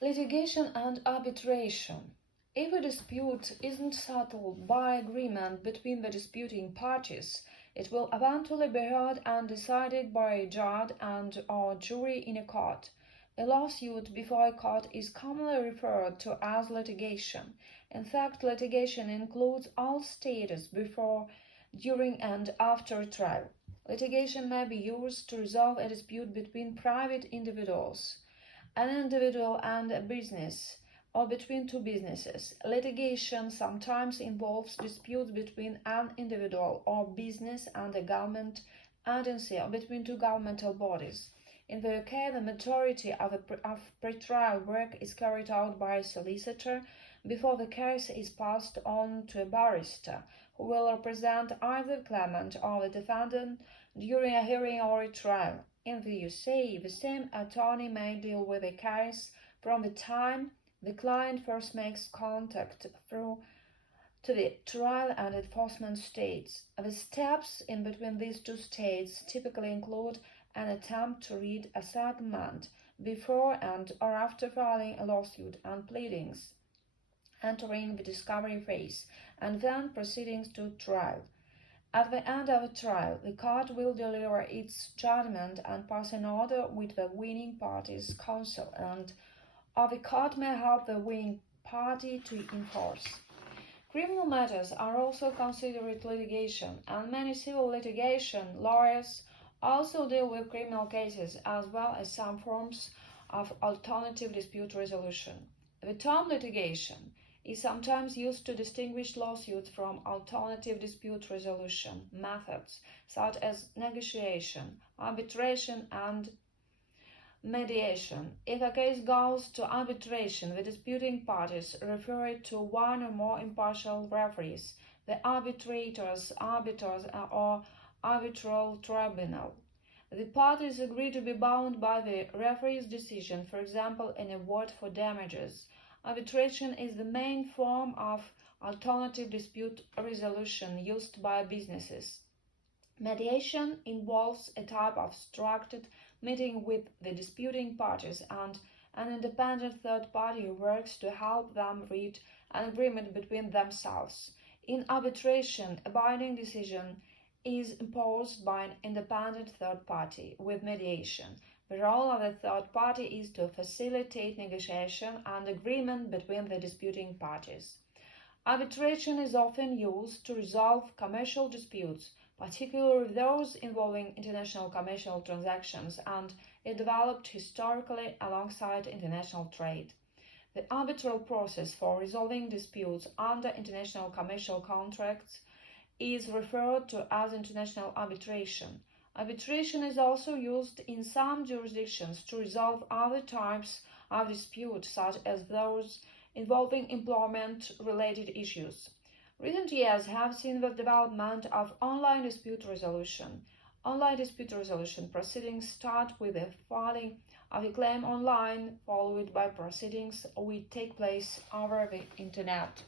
Litigation and arbitration. If a dispute isn't settled by agreement between the disputing parties, it will eventually be heard and decided by a judge and/or jury in a court. A lawsuit before a court is commonly referred to as litigation. In fact, litigation includes all stages before, during, and after a trial. Litigation may be used to resolve a dispute between private individuals, an individual and a business, or between two businesses. Litigation sometimes involves disputes between an individual or business and a government agency or between two governmental bodies. In the UK, the majority of pre-trial work is carried out by a solicitor before the case is passed on to a barrister, who will represent either the claimant or the defendant during a hearing or a trial. In the USA, the same attorney may deal with a case from the time the client first makes contact through to the trial and enforcement states. The steps in between these two states typically include an attempt to reach a settlement before and/or after filing a lawsuit and pleadings, entering the discovery phase, and then proceedings to trial. At the end of a trial, the court will deliver its judgment and pass an order with the winning party's counsel, or the court may help the winning party to enforce. Criminal matters are also considered litigation, and many civil litigation lawyers also deal with criminal cases as well as some forms of alternative dispute resolution. The term litigation is sometimes used to distinguish lawsuits from alternative dispute resolution methods such as negotiation, arbitration, and mediation. If a case goes to arbitration, the disputing parties refer it to one or more impartial referees, the arbitrators, arbiters, or arbitral tribunal. The parties agree to be bound by the referee's decision, for example, an award for damages. Arbitration is the main form of alternative dispute resolution used by businesses. Mediation involves a type of structured meeting with the disputing parties and an independent third party who works to help them reach an agreement between themselves. In arbitration, a binding decision is imposed by an independent third party. With mediation, the role of the third party is to facilitate negotiation and agreement between the disputing parties. Arbitration is often used to resolve commercial disputes, particularly those involving international commercial transactions, and it developed historically alongside international trade. The arbitral process for resolving disputes under international commercial contracts is referred to as international arbitration. Arbitration is also used in some jurisdictions to resolve other types of disputes, such as those involving employment-related issues. Recent years have seen the development of online dispute resolution. Online dispute resolution proceedings start with the filing of a claim online, followed by proceedings which take place over the Internet.